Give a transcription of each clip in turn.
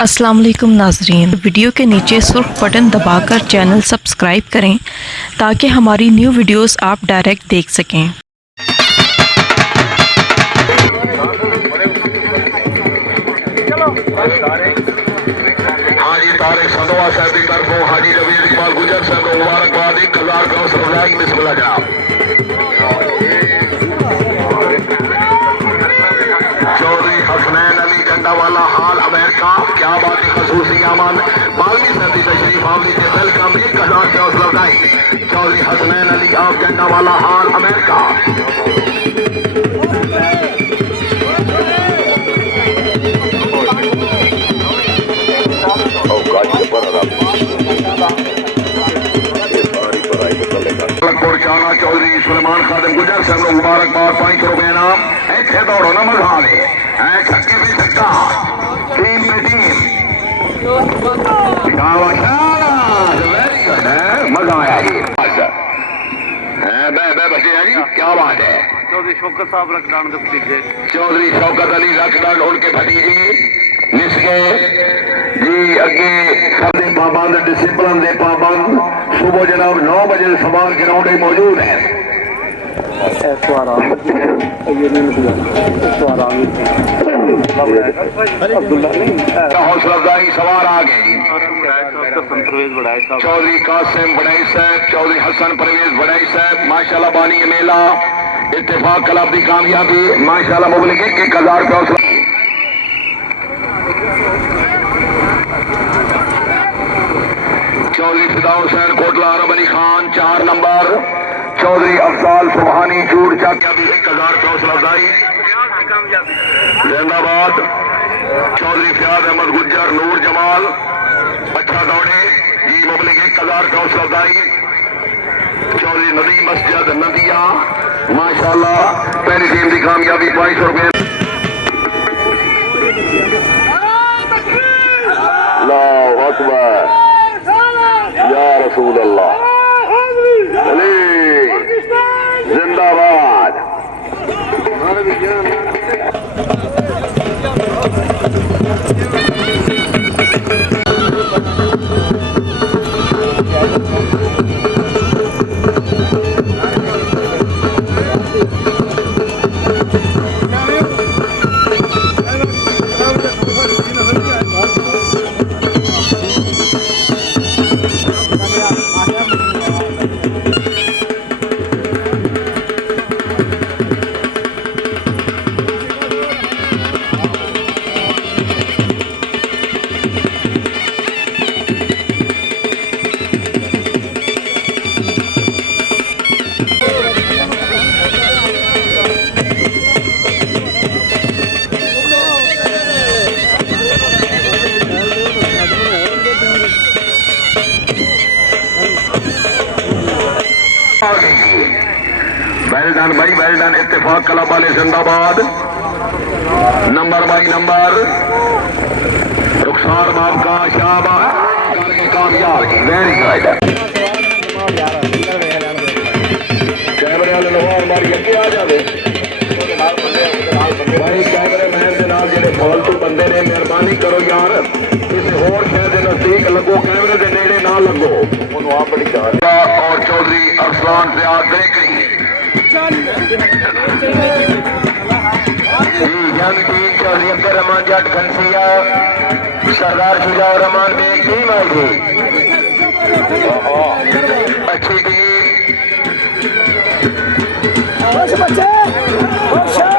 अस्सलाम वालेकुम नाजरीन, वीडियो के नीचे सुर्ख बटन दबाकर चैनल सब्सक्राइब करें ताकि हमारी न्यू वीडियोस आप डायरेक्ट देख सकें। हाजी तारिक संधवा साहब की तरफों हाजी रवीर इकबाल गुजर साहब को मुबारकबाद 1000 का सलाह बिस्मिल्लाह जनाब। चौधरी हसनैन अली जंडावाला हाल अमेरिका क्या बात है खसूसी अमन 12वीं सदी तशरीफ आवली से वेलकम 1000 का हौसला अफजाई चौधरी हसनैन अली आप जंडावाला हाल अमेरिका। चौधरी सुलेमान खादिम गुजर साहब को मुबारकबाद 500 रुपए इनाम। ऐसे दौड़ो ना मजा आवे छक्के पे छक्का टीम में टीम वेरी गुड है मजा आया जी बच्चे जी क्या बात है। चौधरी शौकत साहब रखडान के भतीजे चौधरी शौकत अली रखडान उनके भतीजे निसके जी अगे सब पाबंद डिसिप्लिन दे पाबंद सुबह जनाब 9 बजे सवार ग्राउंड में मौजूद है। हौसला अफजाई सवार आ गए जी चौधरी कासिम बड़ाई साहब चौधरी हसन परवेज बड़ाई साहब माशाल्लाह बानी मेला इत्तेफाक क्लब की कामयाबी माशाल्लाह मुबलिक 1000 रुपया हौसला। चौधरी फिदा हुसैन कोटला अरब अली खान 4 नंबर चौधरी अफजाल सुबहानी चूड़ चाकिया भी 1000 रुपया हौसला अफजाई जिंदाबाद। चौधरी फयाज अहमद गुज्जर नूर जमाल अच्छा दौड़े जी मुबलिक 1000 रुपया हौसला अफजाई। चौधरी नदी मस्जिद नदिया माशाल्लाह पहली टीम की कामयाबी 2200 रुपये। अल्लाहु अकबर या रसूल अल्लाह जिंदाबाद। वेल भाई वेल डन इत्तेफाक क्लब वाले जिंदाबाद। नंबर बाई नंबर रुखसार बाब का शाबाश करके कामयाब की वेरी गुड। कैमरे वाले लोग हमारी अगे आ जाए भाई कैमरे मैन के नाल जेडे फालतू बंदे ने मेहरबानी करो यार किसी होर शहर के नजदीक लगो कैमरे के नेड़े ना लगो आप बड़ी और चौधरी अरसलान रियाज बेकरी चौधरी अब्दुल रहमान जट खनसिया सरदार शुजा रहमान बेग टीम आई थी अच्छी टीम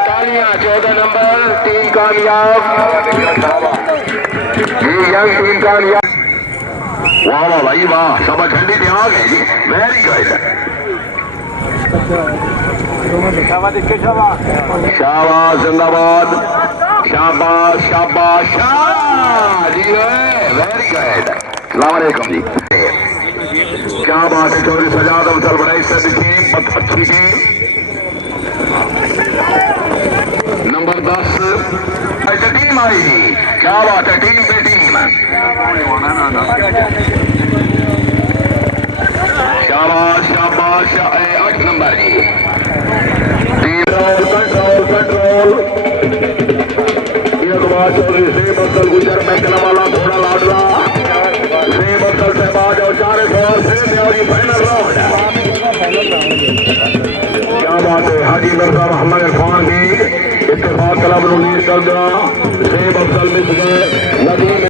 तालियां 14 नंबर टीम कामयाब यंग टीम कामयाब। वाह वाह भाई वाह सब ठंडी थे आ गए जी वेरी गुड शाबाश जिंदाबाद शाबाश शाबाश जी वेरी गुड अस्सलाम वालेकुम जी क्या बात है। चौधरी सजाद अफजल बड़ाई सभी टीम अच्छी टीम नंबर 10 टीम आई क्या बात है टीम पे टीम शाबाश शाबाश 8 नंबर जी कंट्रोल कंट्रोल चौधरी से बदल गुजर मैं वाला मिर्जा मोहम्मद इरफान भी इत्तेफाक क्लब लीड कर दिया। सेब अफजल मिस गए, नदीम